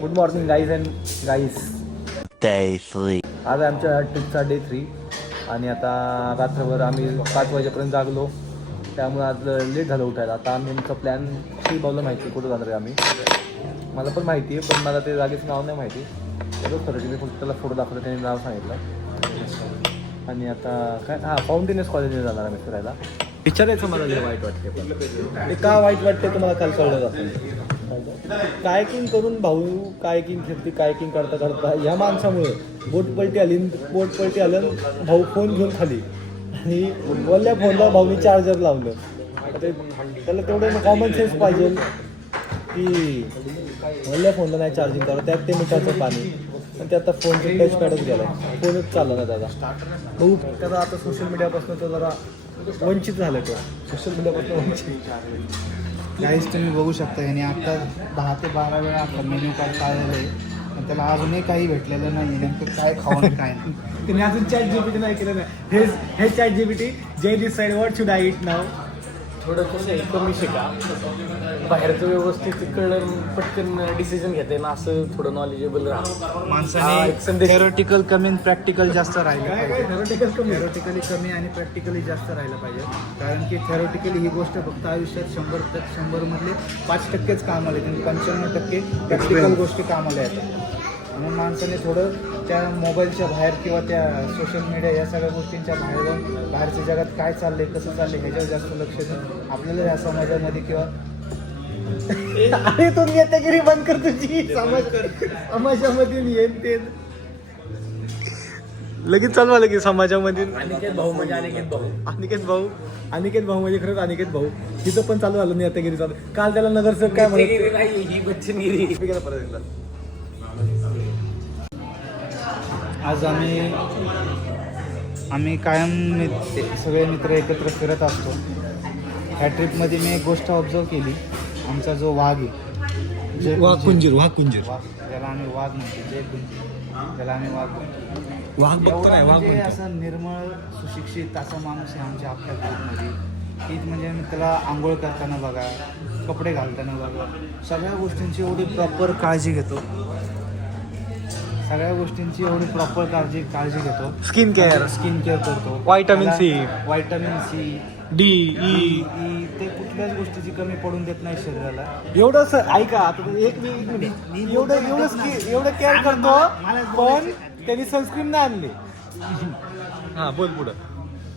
Good morning guys and guys. Day 3. आज आमच्या ट्रिपचा day 3 आणि आता रात्रभर आम्ही 5 वाजेपर्यंत जागलो. त्यामुळे आज लेट झालं उठायला. आता आम्ही आमचा प्लॅन भाऊला माहिती आहे कुठं जाणार आहे आम्ही. मला पण माहिती आहे, पण मला ते जागेचं नाव नाही माहिती. त्याचंच खरं की मी फक्त त्याला फोटो दाखवलं, त्याने नाव सांगितलं. आणि आता काय फाउंटेनस कॉलेजमध्ये जाणार आम्ही फिरायला. विचारायचं मला लय वाईट वाटते, पण ते का वाईट वाटते तुम्हाला काल कळलं जातं. कायकिंग करून भाऊ कायकिंग खेळते, कायकिंग करता करता ह्या माणसामुळे बोट पलटी आलं. भाऊ फोन घेऊन खाली आणि बोलल्या फोनला भाऊनी चार्जर लावलं. त्याला तेवढं कॉमन सेन्स पाहिजे की बोलल्या फोनला नाही चार्जिंग करावं. त्यात ते मिठाचं पाणी आणि ते आता फोनचं टच पॅडच गेला, फोनच चालला ना त्याचा. भाऊ त्याचा आता सोशल मीडियापासून तो जरा वंचित झालं. तो सोशल मीडियापासून वंचित. गाईज तुम्ही बघू शकता, याने आता 10 ते 12 वेळा आपला मेन्यू कार्ड काढलेलं आहे, पण त्याला अजूनही काही भेटलेलं नाही. नेमकं काय खावं काय नाही. तिने अजून ChatGPT नाही केलं नाही. हे ChatGPT जे decide what should I it नाव. थोडं कसं आहे, कमी शिका, बाहेरचं व्यवस्थित कळलं, पटकन डिसिजन घेता येईल असं थोडं नॉलेजेबल राहा. माणसाने थेरोटिकल कमी आणि प्रॅक्टिकल जास्त राहिलं पाहिजे. थेरोटिकली कमी आणि प्रॅक्टिकली जास्त राहिलं पाहिजे. कारण की थेरोटिकली ही गोष्ट फक्त आयुष्यात 100 मधले 5% कामाला येते, 95% प्रॅक्टिकल गोष्टी कामाला येतात. म्हणून माणसाने थोडं त्या मोबाईलच्या बाहेर किंवा त्या सोशल मीडिया या सगळ्या गोष्टींच्या बाहेर जाऊन बाहेरच्या जगात काय चाललंय, कसं चाललंय ह्याच्यावर जास्त लक्ष देऊन आपल्याला ह्या समाजामध्ये किंवा अरे तू नेत्यागिरी बंद कर तुझी. समाजामध्ये येईल ते लगेच चालू आलं की समाजामध्ये. अनिकेत भाऊ म्हणजे अनिकेत भाऊ म्हणजे खरंच अनिकेत भाऊ. तिथं पण चालू झालं नेत्यागिरी चालू. काल त्याला नगरसेवक काय म्हणत नाही, ही बच्चनगिरी. परत एकदा. आज आम्ही कायम सगळे मित्र एकत्र फिरत असतो. ह्या ट्रिपमध्ये मी एक गोष्ट ऑब्झर्व केली. आमचा जो वाघ आहे, वाघकुंजीर ज्याला आम्ही वाघ म्हणतो, जय कुंजीर, त्याला आम्ही वाघ म्हणतो. एवढा म्हणजे असं निर्मळ सुशिक्षित असा माणूस आहे आमच्या आपल्या ग्रुपमध्ये की म्हणजे मी त्याला आंघोळ करताना बघा, कपडे घालताना बघा, सगळ्या गोष्टींची एवढी प्रॉपर काळजी घेतो. स्किन केअर करतो. व्हायटामिन सी डी ई ते कुठल्याच गोष्टीची कमी पडून देत नाही शरीराला. एवढं ऐका आता एक मिनिट एवढं केअर करतो, पण त्यांनी सनस्क्रीन नाही आणली. हा बोल पुढं.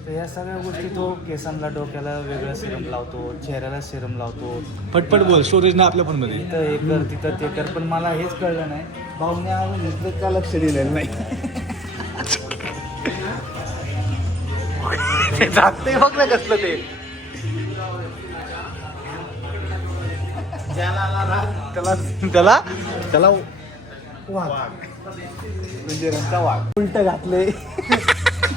तर या सगळ्या गोष्टी तो केसांना, डोक्याला वेगळा सिरम लावतो, चेहऱ्याला सिरम लावतो. पटपट बोल, स्टोरेज ना आपल्या फोनमध्ये. इथं हे कर, तिथं ते कर, पण मला हेच कळलं नाही भाऊने अजून इथं का लक्ष दिलेलं नाही. जागते बघ ना कसलं ते. त्याला वाघ म्हणजे रंचा वाघ. उलट घातले.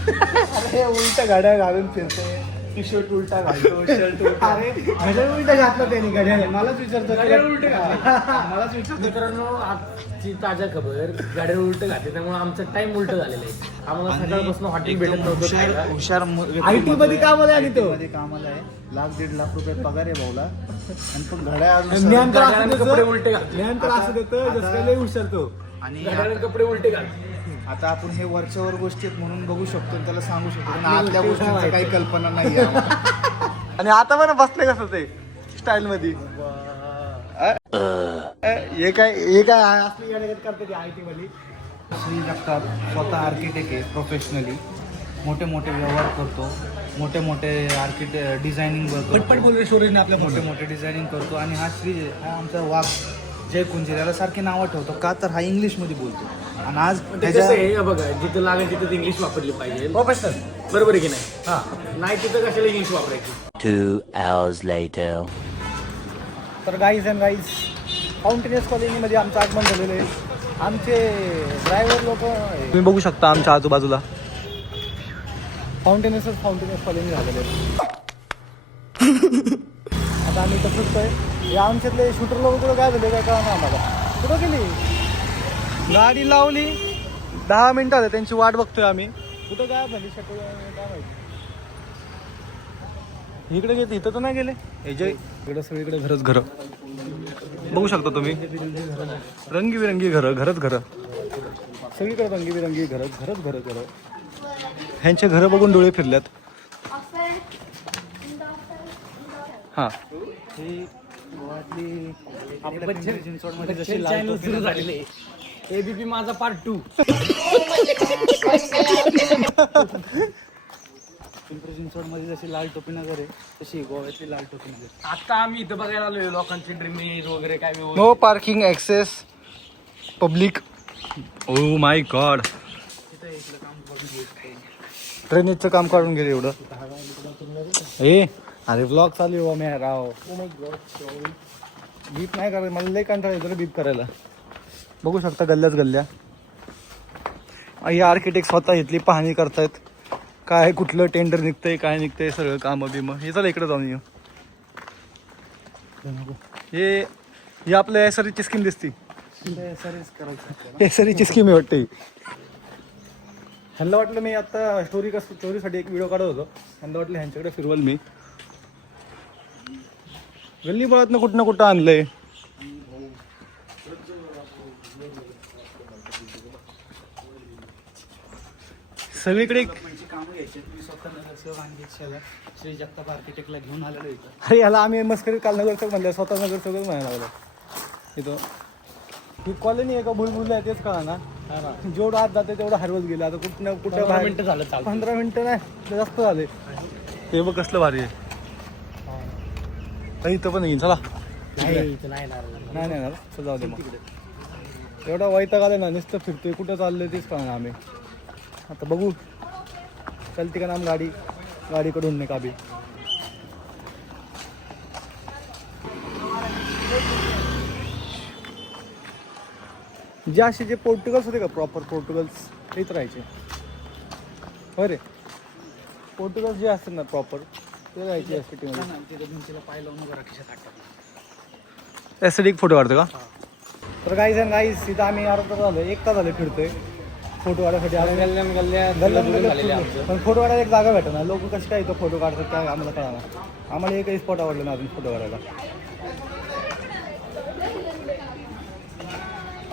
अरे उलट गाड्या घालून फिरते. टी शर्ट उलटा घालतो, शर्ट उलटा. अरे घड्याळ उलट घातलं त्याने. घड्याळ मलाच विचारतो, मलाच विचारतो. मित्रांनो, आजची ताज्या खबर, गाड्या उलट घातली त्यामुळे आमचं टाइम उलट झालेलं आहे. आम्हाला सकाळपासून हॉटेल भेटत नव्हतं. हुशार IT मध्ये कामाला आहे आणि तो कामाला आहे. 1,00,000-1,50,000 रुपये पगार आहे भाऊला. आणि पण घड्या ज्ञान तर गाड्याने असं कपडे देतं, उलटे घातले. ज्ञान तर असं देतं जसं काय लय हुशारतो. आणि गाड्याने कपडे उलटे घातले. आता आपण हे वरच्यावर गोष्टी आहेत म्हणून बघू शकतो, त्याला सांगू शकतो, पण आतल्या गोष्टींची काही कल्पना नाही आहे. आणि आता पण बसले कसं ते स्टाईल मध्ये. हे काय असली गाड्या करते ती IT वाली. श्री जगताप स्वतः आर्किटेक्ट आहे प्रोफेशनली. मोठे व्यवहार करतो, मोठे डिझायनिंग करतो. पटपट बोलले स्टोरेज ना आपल्या मोठे डिझायनिंग करतो. आणि हा आमचा वाघ जय कुंजीर याला सारखी नावं ठेवतो का तर हा इंग्लिशमध्ये बोलतो. आणि आज ते कसं आहे बघा, जिथं लागेल तिथं इंग्लिश वापरली पाहिजे. प्रोफेशनल बरोबर आहे की नाही? हा नाही तिथं कशाला इंग्लिश वापरायची. 2 hours later. तर गाईज फाउंटेनस कॉलेजमध्ये आमचं आगमन झालेलं आहे. आमचे ड्रायव्हर लोक तुम्ही बघू शकता आमच्या आजूबाजूला. फाउंटेनस कॉलेज झालेलं आहे. आता आम्ही इथं सुटतोय. या आमच्यातले शूटर लोक कुठं काय झाले काय कळलं आम्हाला. कुठं गेली गाडी लावली, 10 मिनिटं आले त्यांची वाट बघतोय आम्ही. कुठं काय झाली शटर काय माहिती. इकडे घेते इथं तर नाही गेले. इकडं सगळीकडे घरच घर. बघू शकता तुम्ही रंगीबिरंगी घरं घरच घरं सगळीकडे रंगीबिरंगी घरं ह्यांचे घरं बघून डोळे फिरल्यात. हां ही गोव्यातली आपल्या बच्चन- पिंपरी चिंचवडमध्ये जशी बच्चन लाल चॅनल टोपी सुरू नगर झालेले आहे. ABP माझा पार्ट 2. पिंपरी चिंचवडमध्ये जशी लाल टोपी नगर आहे तशी गोव्यातली लाल टोपी नगर. आता आम्ही इथं बघायला आलोय लोकांची ड्रीमेज वगैरे काय व्यवस्थित. No parking access public. Oh my god, तिथं इथलं काम बघून घ्यायचं. ड्रेनेजचं काम काढून गेले एवढं. अरे ब्लॉग चालू आहे मी राव. बीप नाही करायचं, मला लई कंटाळा येतो बीप करायला. बघू शकता गल्ल्या. ही आर्किटेक्ट स्वतः इथली पाहणी करतायत. काय कुठलं टेंडर निघतंय काय निघतंय सगळं कामं बिमं. हे चला इकडे जाऊन येऊ. हे आपल्या एसआरची स्कीम दिसती. सर्विस करायचं एसआरची स्कीम आहे वाटते. ह्यांना वाटलं मी आता स्टोरीसाठी एक व्हिडिओ काढत होतो. ह्यांना वाटलं ह्यांच्याकडे फिरवल मी. गल्ली बळातनं कुठं ना कुठं आणलंय. सगळीकडे. कामं घ्यायची. मी स्वतः नगरसेवक आणि रिक्षाला श्री जगताप आर्किटेक्टला घेऊन आलेलो इथं. अरे याला आम्ही मस्करी काल नगरसेवक म्हणलं, स्वतः नगरसेवकच म्हणायला लागलो इथं. ही कॉलनी आहे का भुलभुल आहे तेच कळा ना. जेवढं आत जाते तेवढं हरवत गेलं. आता कुठं 15 मिनिटं झालं चालतं. 15 मिनिटं नाही जास्त झाले. हे बघ कसलं भारी आहे. इथं पण येईन चला. नाही इथं नाही येणार. नाही नाही चल जाऊ दे मग. एवढा वैताग आला ना, नुसतं फिरतोय कुठं चाललंय तेच कळा ना आम्ही. आता बघू चलती का नाम गाडी कडून नाही काबी. जे असे जे पोर्टुगल्स होते का प्रॉपर पोर्टुगल्स तेच राहायचे. हो रे, पोर्टुगल्स जे असतात ना प्रॉपर ते राहायचे या सिटीमध्ये. तिथं भिंतीला पाय लावून जरा खिशात टाकतात. त्यासाठी एक फोटो काढतो का. तर गाईज इथं आम्ही अर्धा तास झालो, 1 तास झाले फिरतोय फोटो काढायसाठी. गल्ल्या पण फोटो काढायला एक जागा भेटत ना. लोक कसे काय इथं फोटो काढतात काय आम्हाला कळा. आम्हाला एकही स्पॉट आवडलं ना अजून फोटो काढायला.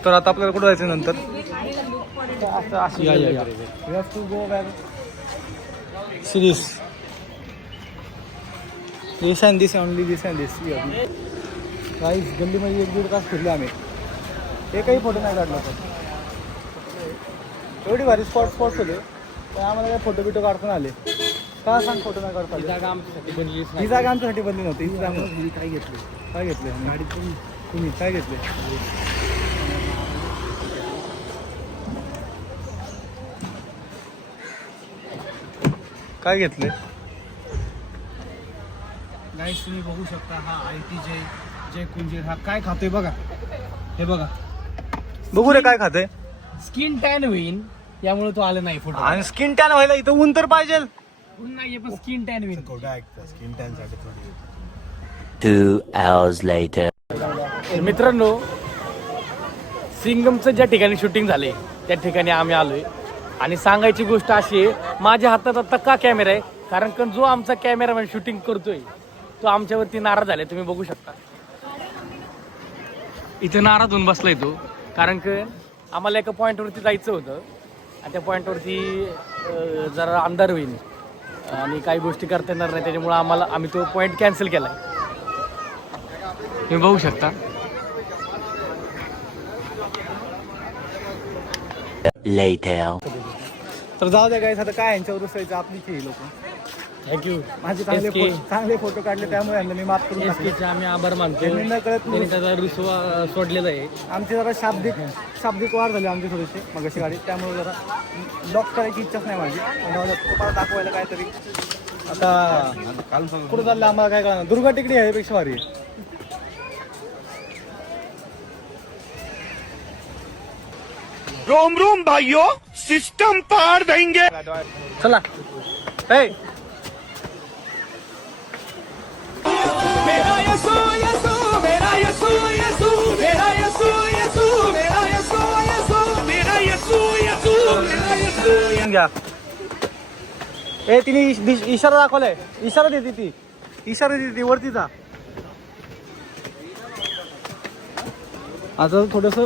तर आता आपल्याला कुठं जायचं नंतर. Series this and this only this and this. Guys गल्लीमध्ये 1-1.5 तास फिरले आम्ही, एकही फोटो नाही काढला. पण एवढी भारी स्पॉट्स होते तर आम्हाला काय फोटो बिटो काढता आले का सांग. फोटो नाही काढता आले. जागा आमच्यासाठी बनलीच ही नाही. जागा आमच्यासाठी बनली नव्हती. ही जागा काय घेतलं काय घेतले गाडीत तुम्ही काय घेतले. काय घेतले. गाईस तुम्ही बघू शकता. हा IT जय कुंजीर हा काय खातोय बघा. हे बघा बघू रे काय खाते. स्किन टॅन होईल यामुळे तो आला नाही फोटो. आणि स्किन टॅन व्हायला इथं ऊन तर पाहिजे. नाही पण स्किन टॅन होईल. 2 hours later. तर मित्रांनो, सिंगमचं ज्या ठिकाणी शूटिंग झाले त्या ठिकाणी आम्ही आलोय. आणि सांगायची गोष्ट अशी आहे, माझ्या हातात आता का कॅमेरा आहे कारण का जो आमचा कॅमेरामॅन शूटिंग करतोय तो आमच्यावरती नाराज झालाय. तुम्ही बघू शकता इथे नाराज होऊन बसलाय तो. कारण की आम्हाला एका पॉईंटवरती जायचं होतं आणि त्या पॉईंटवरती जरा अंधार होईल आणि काही गोष्टी करता येणार नाही. त्याच्यामुळे आम्ही तो पॉईंट कॅन्सल केलाय. तुम्ही बघू शकता. Later. तर जाऊ द्या गाईस, आता काय यांच्यावर रुसायचं आपलीच ही लोक. थँक्यू. माझे SK. चांगले फोटो काढले त्यामुळे यांना मी माफ करून टाकले. SK आम्ही आभार मानतो. त्यांनी न कळत त्यांनी त्याचा रुसवा सोडलेला आहे. आमची जरा शाब्दिक वाढ झाली आमची थोडीशी मगाशी गाडीत. त्यामुळे जरा ब्लॉक करायची इच्छाच नाही माझी. तुम्हाला दाखवायला काहीतरी. आता कुठं चाललं आम्हाला काय कळणार. दुर्गा टेकडी ह्यापेक्षा भारी आहे. रोम रोम भाइयों, सिस्टम पार देंगे. चला हे मेरा यसू यसू, मेरा यसू यसू, मेरा यसू यसू, मेरा यसू यसू, मेरा यसू यसू, मेरा यसू. घ्या. ए तिने इशारा दाखवलाय. इशारा देते ती वरती जा. आता थोडंसं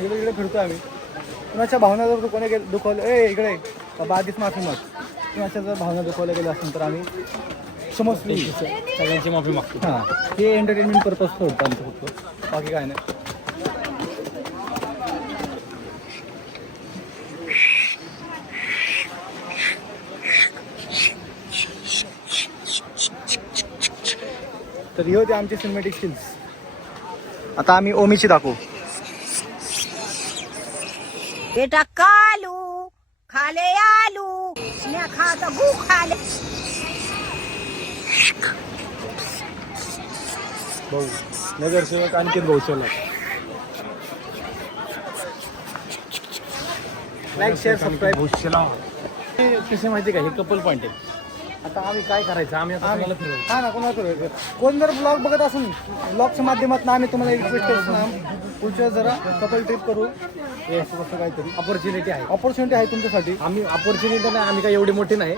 इकडे इकडे फिरतो आम्ही. कुणाच्या भावना जर कोणी दुखवलं इकडे बाबा आधीच माफी माग. कुणाच्या जर भावना दुखवल्या गेल्या असेल तर आम्ही समजली सगळ्यांची माफी मागतो. हां हे एंटरटेनमेंट पर्पज होतं आमचं फक्त, बाकी काय नाही. तर ही होती आमची सिनेमॅटिक स्किल्स. आता आम्ही ओमीची दाखवू. बेटा कालू खाले आलू स्नेहा खाता गू खाले. भाऊ नगरसेवक आणखीन भाऊशेला. Like share subscribe. कसे माहिती का, हे कपल पॉईंट आहे. आता आम्ही काय करायचं, आम्ही आता तुम्हाला फिरवू. हा ना कोणाला फिरवायचं. कोण जर ब्लॉग बघत असेल ब्लॉगच्या माध्यमातून आम्ही तुम्हाला रिक्वेस्ट करतो ना, पुढच्या जरा कपल ट्रिप करू. हे असं कसं काहीतरी ऑपॉर्च्युनिटी आहे तुमच्यासाठी. आम्ही ऑपॉर्च्युनिटी नाही, आम्ही काही एवढी मोठी नाही,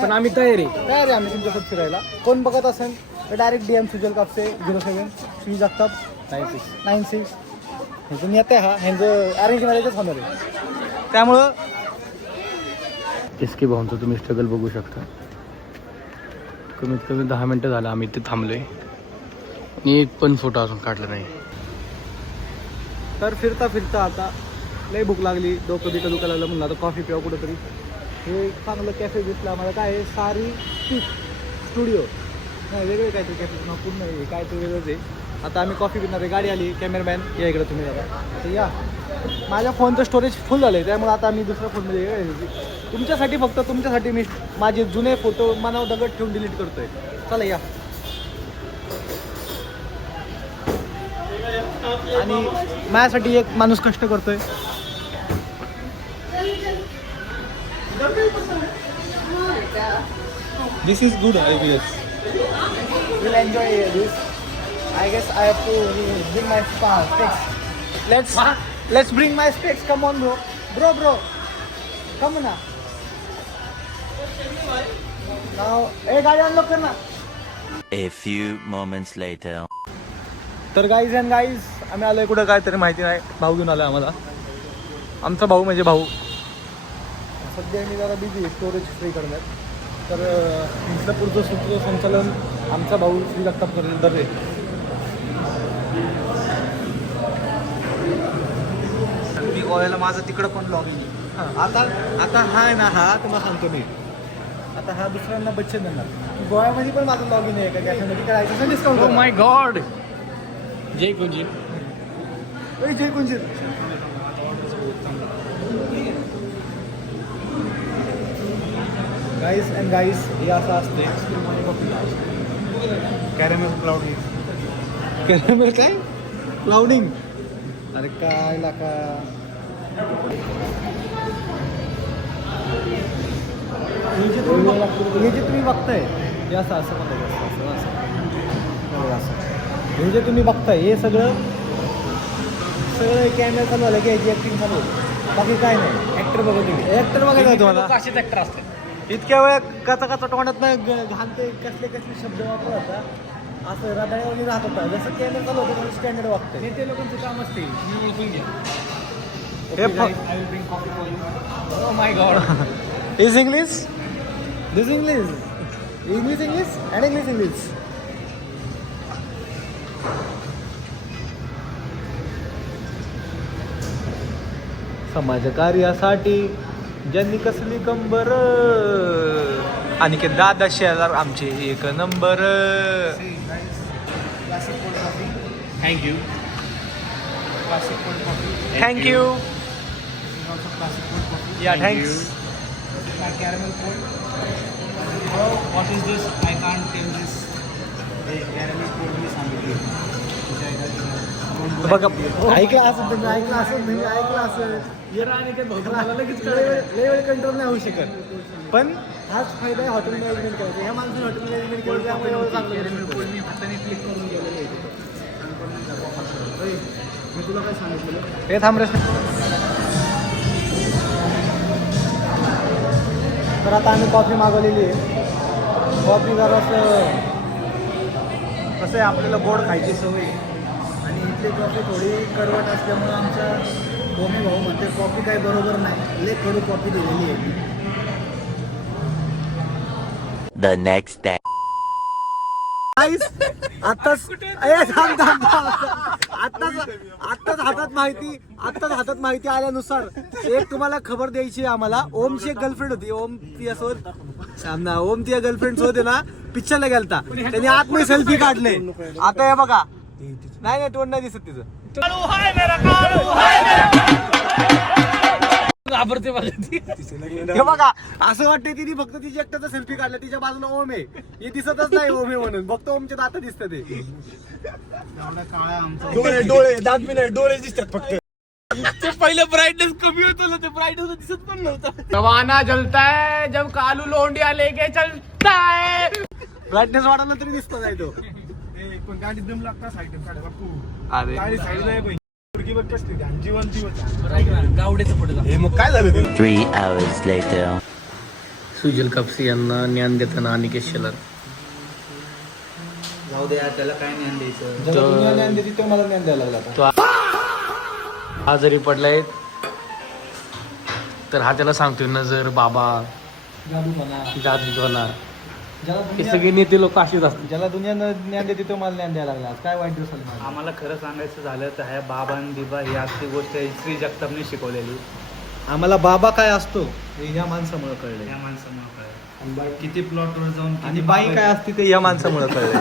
पण आम्ही तयार आहे. तयार आहे आम्ही तुमच्यासोबत फिरायला. कोण बघत असेल तर डायरेक्ट DM सुजल कापसे 07 श्री जगताप 96. ह्याचं येते हा ह्यांचं अरेंज मॅरेजच होणार आहे. त्यामुळं एस के भाऊंचं तुम्ही स्ट्रगल बघू शकता. कमीत कमी 10 मिनटं झालं आम्ही इथे थांबलोय आणि एक पण फोटो अजून काढला नाही. तर फिरता फिरता आता लई भूक लागली, डोकं बिकं दुखायला लागलं. म्हणलं आता कॉफी प्यावं कुठंतरी. हे चांगलं कॅफे दिसलं आम्हाला. काय आहे, सारी पीक स्टुडिओ. नाही वेगळे काहीतरी कॅफे ना, पूर्ण आहे काहीतरी वेगळंच आहे. आता आम्ही कॉफी पिणार आहे. गाडी आली. कॅमेरामॅन या इकडं तुम्ही जरा. तर या माझ्या फोनचं स्टोरेज फुल झालं आहे, त्यामुळे आता मी दुसऱ्या फोनमध्ये तुमच्यासाठी फक्त तुमच्यासाठी मी माझे जुने फोटो मनावर दगड ठेवून डिलीट करतोय. चला या. आणि माझ्यासाठी एक माणूस कष्ट करतोय. This is good. I guess will enjoy this. I guess I have to bring my specs. Let's bring my specs. Come on bro come ना. नाव गाडी अनलॉक कर ना. A few moments later. तर गाईज आम्ही आलोय कुठं काय तरी माहिती नाही. भाऊ घेऊन आलोय आम्हाला. आमचा भाऊ म्हणजे भाऊ. सध्या मी जरा बिझी आहे स्टोरेज फ्री करण्यात. तर इथलं पुढचं सूत्रसंचालन आमचा भाऊ श्री जगताप दर्रे. मी गोव्याला माझं तिकडं पण लॉगिन. आता हा आहे ना, हा तुम्हाला सांगतो मी. आता हा दुसऱ्यांना बच्चन देणार. गोव्यामध्ये पण माझं लॉगिन आहे का कॅफेमध्ये करायचं डिस्काउंट. O my God. जय कुंजी. जय कुंजीर. गाईस हे असं असते. Caramel clouding. कॅरेमेल काय क्लाउडिंग. अरे काय लाका. हे जे तुम्ही बघताय हे असं हे जे तुम्ही बघताय हे सगळं कॅमेरा चालू झालं की याची ॲक्टिंग चालू होती. बाकी काय नाही. ॲक्टर बघायला तुम्हाला असेच ऍक्टर असतात. इतक्या वेळा कचा तोंडात नाही घालते. कसले शब्द वापरत होता. असं रदाळ्यावर राहत होता. जसं कॅमेरा चालू होतं तसं स्टँडर्ड वागतं. ते लोकांचं काम असते. मी ओळखून घ्या. Oh my God. Is English. This English and English. समाजकार्यासाठी ज्यांनी कसली कंबर. आणि के दादा शेजार आमचे एक नंबर. थँक्यू. थँक्यू. या thanks. Caramel cold. What is this? I can't tell this. Caramel cold मी सांगितले. बघा ऐकलं असं लय वेळ कंट्रोल नाही होऊ शकत. पण हाच फायदा आहे हॉटेल मॅनेजमेंट करायचा. ह्या माणसाने हॉटेल मॅनेजमेंट केलं त्यामुळे एवढं चांगलं. मी हाताने क्लिक करून गेलेले मी तुला काय सांगितलं. हे थांब रे. तर आता आम्ही कॉफी मागवलेली आहे. कॉफी जरासं कसं आहे आपल्याला गोड खायची सवय. इथली कॉफी थोडी कडवट असल्यामुळे आमचा गोमे भाऊ म्हणते कॉफी काही बरोबर नाही, लय कडू कॉफी दिलेली आहे. The next day. आत्ताच हातात माहिती आल्यानुसार एक तुम्हाला खबर द्यायची आहे आम्हाला. ओमची एक गर्लफ्रेंड होती. ओम तिच्या गर्लफ्रेंड सोबत ना पिक्चरला गेलता. त्यांनी आतमध्ये सेल्फी काढले. आता हे बघा, नाही तोंड नाही दिसत तिचं. घाबरते बघा ती. हे बघा, असं वाटतं तिने फक्त तिच्या एकट्याचा सेल्फी काढला. तिच्या बाजूला ओम आहे, हे दिसतच नाही ओम आहे म्हणून. फक्त ओमचे दात दिसत ते. एवढा काळा आमचा डोळे दात बी नाही, डोळे दिसतात फक्त. ते पहिलं ब्राईटनेस कमी होत होतं, ते ब्राईटनेस दिसत पण नव्हतं. रवाना जलता है जब कालू लोंडिया लेके चलता है. ब्राईटनेस वाढवला तरी दिसत नाही तो. पण गाडीत दम लागता साईड अरे गाडी साईड नाही पाहिजे. गावड्याचं पुढे जा. 3 hours later. सुजल कापसी यांना ज्ञान देताना अनिकेत शेलार. जाऊ दे यार, त्याला काय ज्ञान द्यायचं. ज्याला दुनिया ज्ञान देते तो मला ज्ञान द्यायला लागला आता. तो आजारी पडलाय तर हा त्याला सांगतोय नजर, बाबा, जादूटोना, हे सगळे नेते लोक अशीच असतात. ज्याला दुनिया ज्ञान देते तो मला ज्ञान द्यायला लागला. काय वाईट दिवस आला. आम्हाला खरं सांगायचं झालं तर ह्या बाबा आणि दिबा ही असली गोष्ट आहे श्री जगतापने शिकवलेली. आम्हाला बाबा काय असतो हे या माणसामुळे कळलंय. या माणसामुळे कळलं. किती प्लॉटवर जाऊन आणि बाई काय असते ते या माणसामुळे कळलंय.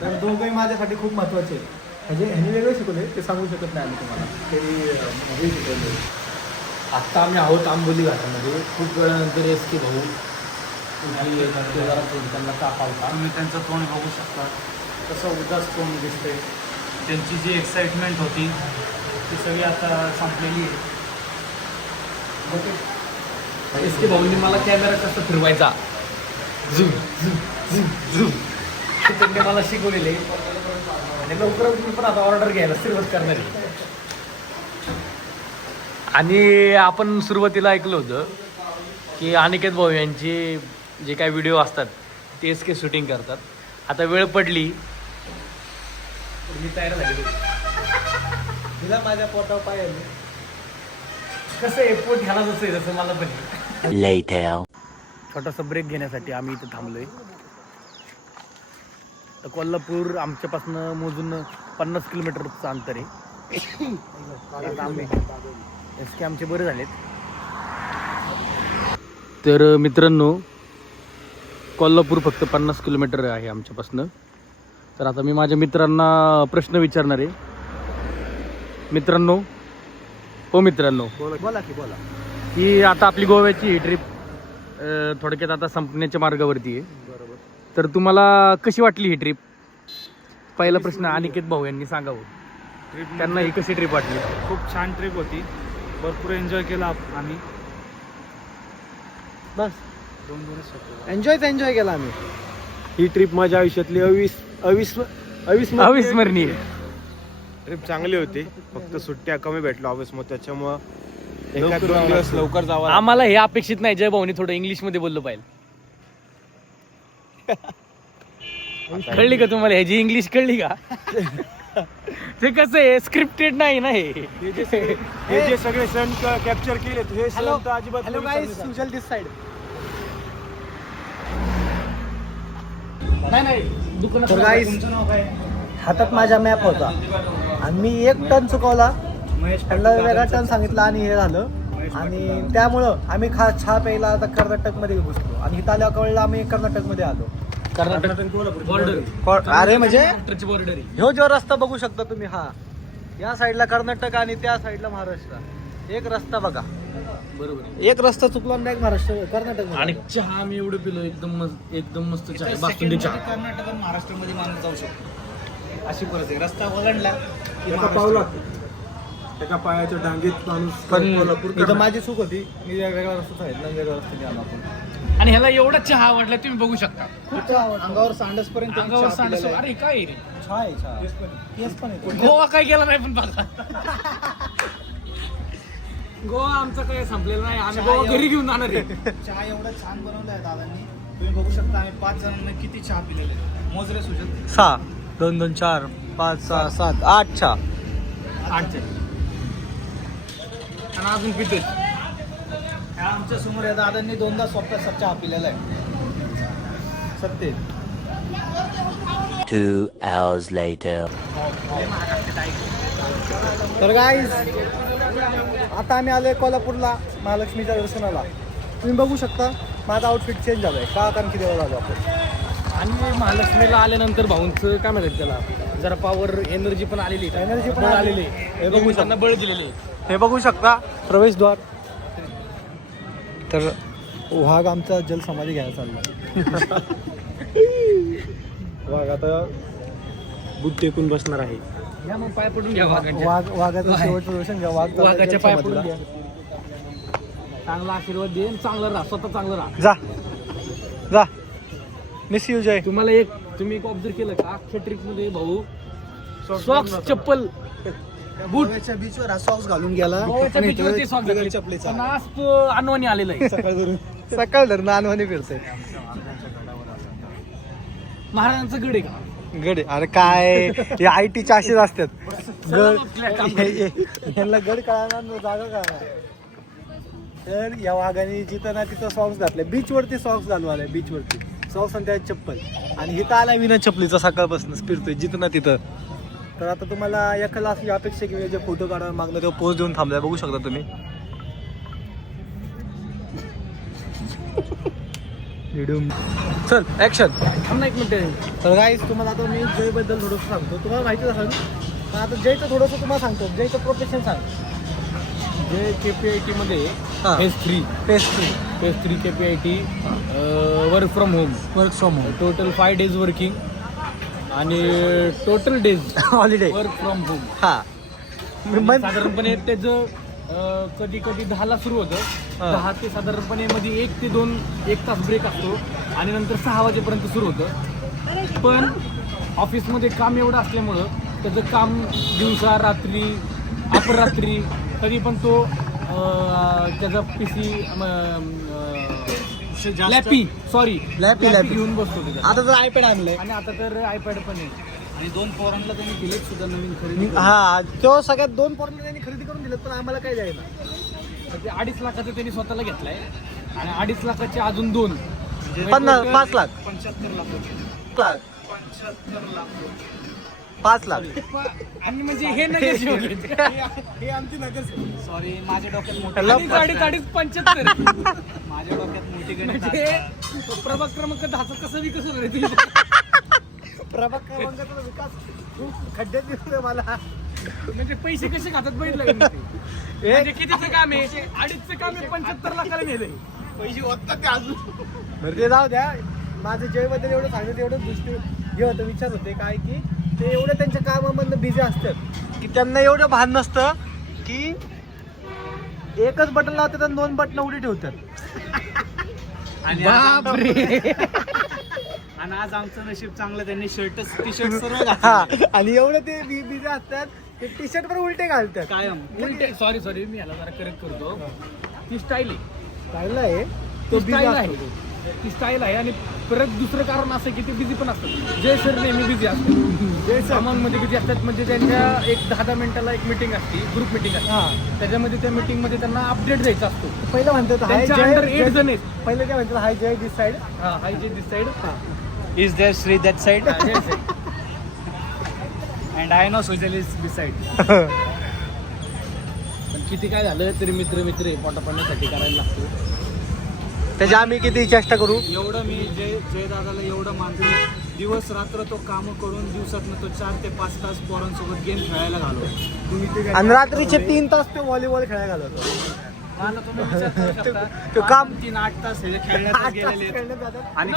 तर दोघंही माझ्यासाठी खूप महत्वाचे आहेत. म्हणजे ह्यांनी वेगळे शिकवले ते सांगू शकत नाही आम्ही तुम्हाला. ते शिकवले. आत्ता आम्ही आहोत आंबोली घाटामध्ये. खूप वेळानंतर एस के भाऊ त्यांना ताप आलता. तुम्ही त्यांचं तोंड बघू शकता, कसं उदास तोंड दिसतंय. त्यांची जी एक्साइटमेंट होती ती सगळी आता संपलेली आहे. एस के भाऊंनी मला कॅमेरा कसा फिरवायचा, झूम झूम झूम झूम, ते त्यांनी मला शिकवलेले. आणि लवकरच मी पण आता ऑर्डर घ्यायला सुरुवात करणार आहे. आणि आपण सुरुवातीला ऐकलं होतं की अनिकेत भाऊ यांचे जे काही व्हिडिओ असतात ते एस के शूटिंग करतात. आता वेळ पडली मी तयार झाली. तिला माझ्या पोटावर पाहिजे. कसं आहे पोट ह्याला जसं आहे तसं मला पण आहे. Later. छोटासा ब्रेक घेण्यासाठी आम्ही इथं थांबलोय. तर कोल्हापूर आमच्यापासून मोजून 50 किलोमीटरचं अंतर आहे. आता आम्ही एस के आमचे बरे झालेत. तर मित्रांनो, कोल्हापूर फक्त 50 किलोमीटर आहे आमच्यापासनं. तर आता मी माझ्या मित्रांना प्रश्न विचारणार आहे. मित्रांनो, हो मित्रांनो, बोला की बोला. ही आता आपली गोव्याची ही ट्रिप थोडक्यात आता संपण्याच्या मार्गावरती आहे. बरोबर. तर तुम्हाला कशी वाटली ही ट्रिप? पहिला प्रश्न अनिकेत भाऊ यांनी सांगावं. ट्रिप त्यांना ही कशी ट्रिप वाटली? खूप छान ट्रिप होती. भरपूर एन्जॉय केला आम्ही. बस दोन एन्जॉय केला आम्ही. ही ट्रिप माझ्या आयुष्यातली अविस्मरणीय. ट्रिप चांगली होती. फक्त सुट्ट्या कमी भेटलो ऑफिसमध्ये, त्याच्यामुळं एखाद 2 दिवस लवकर जावं. आम्हाला हे अपेक्षित नाही जय भाऊनी थोडं इंग्लिश मध्ये बोललं पाहिजे. कळली का तुम्हाला ह्याची इंग्लिश कळली का? ते कसं आहे, स्क्रिप्टेड नाही ना हे. हे जे सगळे सण कॅप्चर केले हे सण तर अजिबात हॅलो गाईस, सुजल दिस साइड. तर गाईस, तुमचं नाव काय? हातात माझ्या मॅप होता आणि मी 1 टन चुकवला. त्यांना वेगळा टन सांगितला आणि हे झालं. आणि त्यामुळं आम्ही चहा प्यायला आता कर्नाटकमध्ये घुसलो. आणि इथं आल्यावर कळलं आम्ही कर्नाटकमध्ये आलो. कर्नाटक बॉर्डर, अरे म्हणजे बॉर्डर आहे. ह्यो जो रस्ता बघू शकता तुम्ही, हा या साईडला कर्नाटक आणि त्या साईडला महाराष्ट्र. एक रस्ता बघा, बरोबर आहे. एक रस्ता चुकला नाही महाराष्ट्र कर्नाटक. आणि चहा आम्ही एवढं पिलो, एकदम मस्त चहा आहे. बासुंदी चहा. कर्नाटक आणि महाराष्ट्रामध्ये माणूस जाऊ शकतो. अशी परिस्थिती. रस्ता वळणला की एका पावला एका पायाच्या डांगीत माणूस पण इथं माझी चूक होती. मी वेगळा रस्ता सांगितला, वेगळा रस्ता आला आपण. आणि ह्याला एवढा चहा आवडला तुम्ही बघू शकता. अंगावर सांडस पर्यंत अंगावर सांडस. अरे काय आहे रे? चहा आहे, चहा केस पण आहे. गोवा काय केला नाही पण बघा. गोवा आमचा काही संपलेला नाही. आम्ही गोवा घरी घेऊन जाणार आहे. चहा एवढा छान बनवला आहे दादांनी. तुम्ही बघू शकता आम्ही 5 जणांना किती चहा पिलेले. मोजरे सुजत 6 2 2 4 5 6 7 8 चहा. 8 आणि अजून पितोय. आमच्या समोर या दादांनी 2दा स्वतः चहा पिलेला आहे. सत्य. 2 hours later. तर गाईज आता आम्ही आलोय कोल्हापूरला महालक्ष्मीच्या दर्शनाला. तुम्ही बघू शकता माझा आउटफिट चेंज झालाय का, कारण की देवा झालो आपण. आणि महालक्ष्मीला आल्यानंतर भाऊंचं काय म्हणतात त्याला, जरा पॉवर एनर्जी पण आलेली. एनर्जी पण बळ आलेली. हे बघू त्यांना बळ दिलेले. हे बघू शकता प्रवेशद्वार. तर वाघ आमचा जलसमाधी घ्यायला चालला. वाघ आता बुट टेकून बसणार आहे. या मग पाय पडून घ्या वाघांच्या. वाघाचं शेवटचं दर्शन घ्या. वाघ वाघाच्या पाय पडून घ्या. चांगला आशीर्वाद दे, चांगलं राहा, स्वतः चांगलं राहा. जा जा. मिस यू जय. तुम्हाला तुम्ही एक ऑब्झर्व केलं का, अख्ख्या ट्रिप मध्ये भाऊ सॉक्स, चप्पल, बूट बीचवर सॉक्स घालून गेला. गोव्याच्या बीचवरती सॉक्स घातले. चपलेचा. पण आज तो अनवाणी आलेला आहे. सकाळ धरून अनवाणी फिरतोय. महाराजांचं गड आहे का? गड. अरे काय हे IT असेच असतात. गड यांना गड कळणार, जागा कळणार. तर या वाघाने जिथं ना तिथं सॉक्स घातले. बीचवरती सॉक्स घालू आलाय. बीचवरती सॉक्स आणि त्यात चप्पल. आणि इथं आला विना चपलीचा सकाळपासून फिरतोय जिथं ना तिथं. तर आता तुम्हाला एकाला अशी अपेक्षा की जे फोटो काढायला मागणं तेव्हा पोस्ट देऊन थांबलाय. बघू शकता तुम्ही. चल ऍक्शन. थांब ना एक मिनिट. तर गाईस तुम्हाला आता मी जयबद्दल थोडंसं सांगतो. तुम्हाला माहितीच असेल पण आता जयचं थोडंसं तुम्हाला सांगतो. जयचं प्रोफेशन सांग. जे KPIT मध्ये हा. Phase 3 phase 3 KPIT work from home, work from home, total 5 days working आणि total days holiday. Work from home. हा साधारणपणे त्याचं कधी कधी 10ला सुरू होतं. 10 ते साधारणपणे मध्ये 1 ते 1 तास ब्रेक असतो आणि नंतर 6 वाजेपर्यंत सुरू होतं. पण ऑफिसमध्ये काम एवढं असल्यामुळं त्याचं काम दिवसा, रात्री, अपरात्री कधी पण तो त्याचा PC लॅपी घेऊन बसतो त्याच्यात. आता तर iPad आणलंय. आणि आता तर iPad पण आहे. आणि 2 पोरांना त्यांनी दिलेत सुद्धा नवीन खरेदी. हा तो सगळ्यात 2 पोरांना त्यांनी खरेदी करून दिलं पण आम्हाला काय द्यायला. म्हणजे 2.5 लाखाचं त्यांनी स्वतःला घेतलाय आणि 2.5 लाखाचे अजून 2 5 लाख 75 लाख. 5 लाख. आणि म्हणजे हे नगरसेवक हे आमची नगर. सॉरी माझ्या डोक्यात मोठी अडीच 75 माझ्या डोक्यात मोठी गणित. म्हणजे प्रभाग क्रमांक 10 कसं विकसित होईल. प्रभाग क्रमांकाचा विकास खूप खड्ड्यात दिसतोय मला. म्हणजे पैसे कसे खातात बघितलं का मी ते? म्हणजे कितीचं काम आहे, 2.5चं काम आहे, 75 लाखाला नेलंय. पैसे होतात ते अजून. बरं ते जाऊ द्या. माझं जयबद्दल एवढं सांगत एवढं दृष्टी हे होतं, विचार होते काय की ते एवढं त्यांच्या कामामधनं बिझी असतात की त्यांना एवढं भान नसतं की एकच बटन लावतात आणि 2 बटन उडी ठेवतात. आणि आज आमचं नशीब चांगलं, त्यांनी टी शर्ट सर्व घातले. आणि एवढं ते बिझी असतात ते टी शर्ट पण उलटे घालतात कायम. उलटे सॉरी मी याला जरा करेक्ट करतो. ती स्टाईल आहे, चांगलं आहे. तो स्टाईल आहे, ती स्टाईल आहे. आणि परत दुसरं कारण असं की ते बिझी पण असतात. जय सर नेहमी बिझी असतात, कामांमध्ये बिझी असतात. म्हणजे त्यांच्या एक 10 मिनिटाला एक मिटिंग असते, ग्रुप मिटिंग असते. त्याच्यामध्ये त्या मिटिंगमध्ये त्यांना अपडेट द्यायचा असतो. पहिलं म्हणतात हाय त्यांच्या अंडर 8 जण आहेत. पहिले काय म्हणतात हाय जय दिस साइड. हा, हाय जे this side is there Shri that side and I know social is this side. पण किती काय झालं तरी मित्र पोटा पाण्यासाठी करायला लागतो. त्याच्या आम्ही किती चेष्टा करू. एवढं मी जय दादाला एवढं मानतो. दिवस रात्र तो काम करून दिवसातनं तो 4 ते 5 तास पोरांसोबत गेम खेळायला घालवतो. आणि रात्रीचे 3 तास ते व्हॉलीबॉल खेळायला घालवतो. मला तुम्ही विचार करू शकता. तो काम 3-8 तास हे खेळण्यात गेलेले आहेत. आणि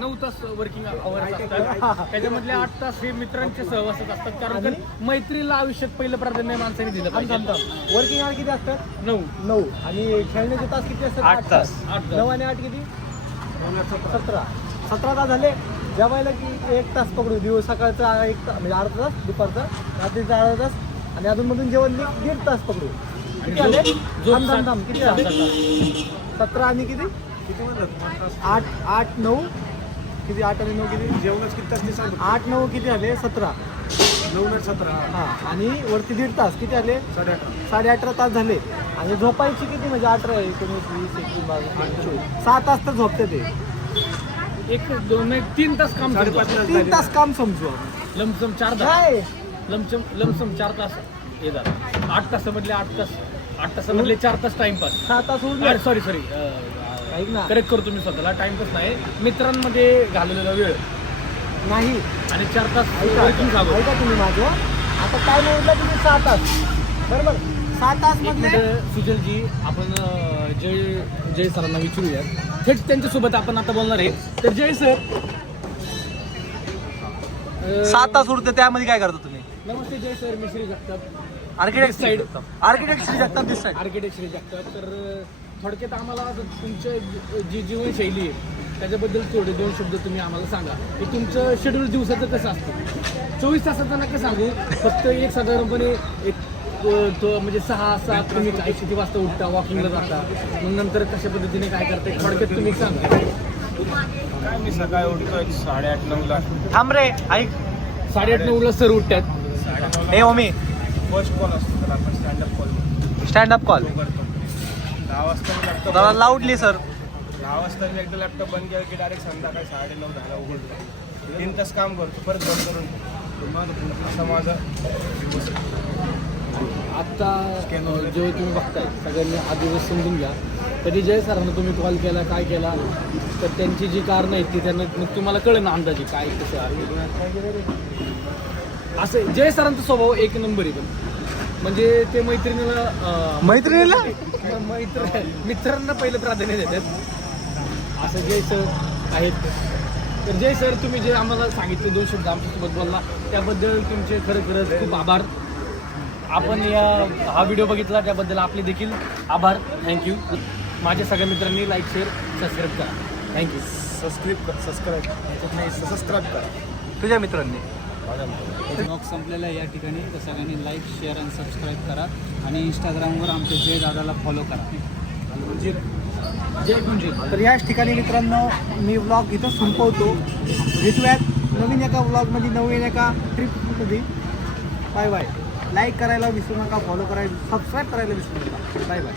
9 तास वर्किंग आवर्स असतात. त्याच्यामधले 8 तास हे मित्रांच्या सहवासात असतात. कारण मैत्रीला आयुष्यात पहिलं प्राधान्य माणसाने दिलं पाहिजे. वर्किंग आवर किती असतात. 9 आणि खेळण्याचे तास किती असतात. 8 तास. 9 आणि 8 किती 17 तास झाले. जेवायला की 1 तास पकडू. दिवस सकाळचा 1 तास म्हणजे अर्धा तास, दुपारचा रात्रीचा अर्धा तास आणि अजून मधून जेवण 1.5 तास पकडू. किती आले थांब किती झाले. 17 आणि किती 8 9 किती 8 आणि 9 किती जेवणच किती तास. 8 9 किती झाले 17. हां आणि वरती 1.5 तास किती आले 18.5 तास झाले. आणि झोपायची किती म्हणजे 18 19 20 21 22 23 6 तास तर झोपते ते. 3 तास काम 3 तास काम समजू आपण. लमसम 4 तास काय लमसम 4 तास हे झालं. 8 तासामधले 8 तासामधले 4 तास टाइमपास. 6 तास उरले. सॉरी ऐक ना करेक्ट करतो मी स्वतःला. टाइमपास नाही, मित्रांमध्ये घालवलेला वेळ नाही आणि 4 तास ऐका working hours. ऐका तुम्ही माझं. आता काय म्हटलं तुम्ही 6 तास बरोबर. 6 तास एक मधले मिनिट सुजलजी, आपण जय सरांना विचारूयात थेट त्यांच्यासोबत आपण आता बोलणार आहे. तर जय सर 7 तास उरते, त्यामध्ये काय करता तुम्ही? नमस्ते जय सर, मी Shri Jagtap, architect side architect Shri Jagtap this side. Architect Shri Jagtap. तर थोडक्यात आम्हाला तुमचं जी जीवनशैली आहे त्याच्याबद्दल थोडे 2 शब्द तुम्ही आम्हाला सांगा की तुमचं शेड्यूल दिवसाचं कसं असतं. 24 तासाचं नका सांगू, फक्त एक साधारणपणे एक तो म्हणजे 6-7 तुम्ही काय किती वाजता उठता, वॉकिंगला जाता, मग नंतर कशा पद्धतीने काय करता, थोडक्यात तुम्ही सांगा. काय मी सकाळी उठतोय 8:30-9ला. थांब रे, ऐक. 8:30-9ला सर उठतात. हे ओमी, फर्स्ट कॉल असतो त्याला आपण standup call stand up call. करतो. 10 वाजता मी लॅपटॉप जरा लाऊडली सर. 10 वाजता मी एकदा लॅपटॉप बंद केला की डायरेक्ट संध्याकाळी 9:30-10ला उघडतो. 3 तास काम करतो, परत बंद करून ठेवतो. असं माझं दिवस आहे. आत्ता जेव्हा तुम्ही बघताय सगळ्यांनी हा दिवस समजून घ्या. कधी जय सरांना तुम्ही कॉल केला, काय केला, तर त्यांची जी कारणं आहेत ती त्यांना मग तुम्हाला कळेल ना अंदाजे काय कसं आहे. असं जय सरांचा स्वभाव एक नंबर आहे. पण म्हणजे ते मैत्रिणीला मित्रांना पहिलं प्राधान्य देतात. असं जय सर आहेत. तर जय सर, तुम्ही जे आम्हाला सांगितले 2 शब्द आमच्यासोबत बोलला त्याबद्दल तुमचे खरंच खूप आभार. आपण हा व्हिडिओ बघितला त्याबद्दल आपले देखील आभार. थँक्यू. माझ्या सगळ्या मित्रांनी लाईक शेअर सबस्क्राईब करा. थँक्यू. सबस्क्राईब करा तुझ्या मित्रांनी. ब्लॉग संपलेला आहे या ठिकाणी. तर सगळ्यांनी लाईक शेअर आणि सबस्क्राईब करा आणि इंस्टाग्रामवर आमच्या जय दादाला फॉलो करा. जय गुंजी. तर याच ठिकाणी मित्रांनो मी व्लॉग इथं संपवतो. भेटूयात नवीन एका व्लॉगमध्ये, नवीन एका ट्रिपमध्ये. Bye bye. लाईक करायला विसरू नका, फॉलो करायला, सबस्क्राईब करायला विसरू नका. Bye bye.